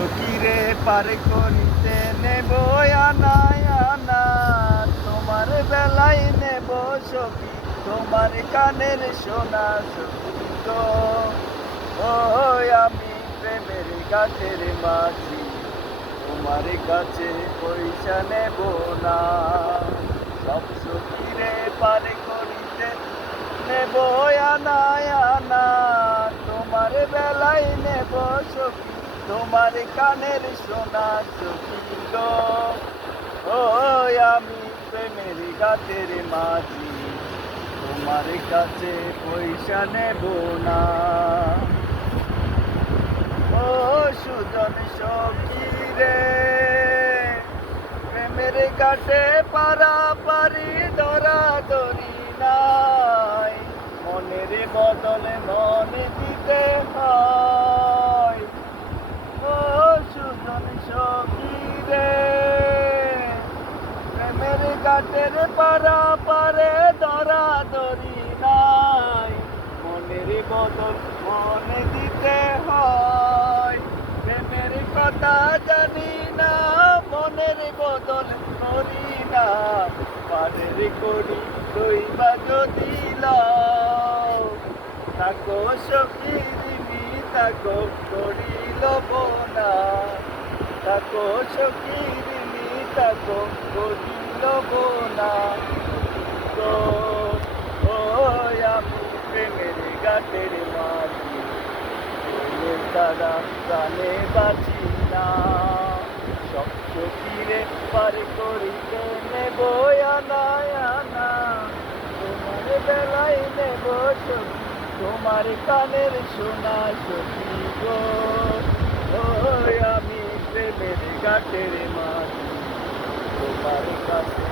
সখীরে পার করিতে নেব আনা আনা, তোমার বেলায় নেব সখী তোমার কানের সোনা সখী গো। ও আমি প্রেমের গাছের মাঝি, তোমার কাছে পয়সা নেব না। সব সখীরে পার করিতে নেব আনা আনা, তোমার বেলায় নেব সখী তোমার কানের সোনা সখী গো। ও আমি প্রেমের গাছের মাঝি, তোমার কাছে পয়সা নেব না। ও সুজন সখী রে, প্রেমের ঘাটে পারাপারি ধরাধরি নাই, মনের বদলে মনে দিতে হয়। ও সুজন সখী রে, প্রেমের ঘাটের পারাপারে ধরাধরি নাই, মনের বদল মনে দিতে হয়। প্রেমের কথা জানি না, মনের বদল করি না, পারের করি দইবা যদি লও। তাকো সখী দিবি তাকো করি লব না, তাকো সখী দিবি তাকো করি লব না গো। ও আমি প্রেমের গাছের মাঝি, প্রেমের দ্বারা প্রাণে বাঁচি না। সব সখীরে পার করিতে নেব আনা আনা, তোমার বেলায় নেব সখী তোমার কানের সোনা সখী গো। ও আমি প্রেমের ঘাটের মাঝি, তোমার কাছে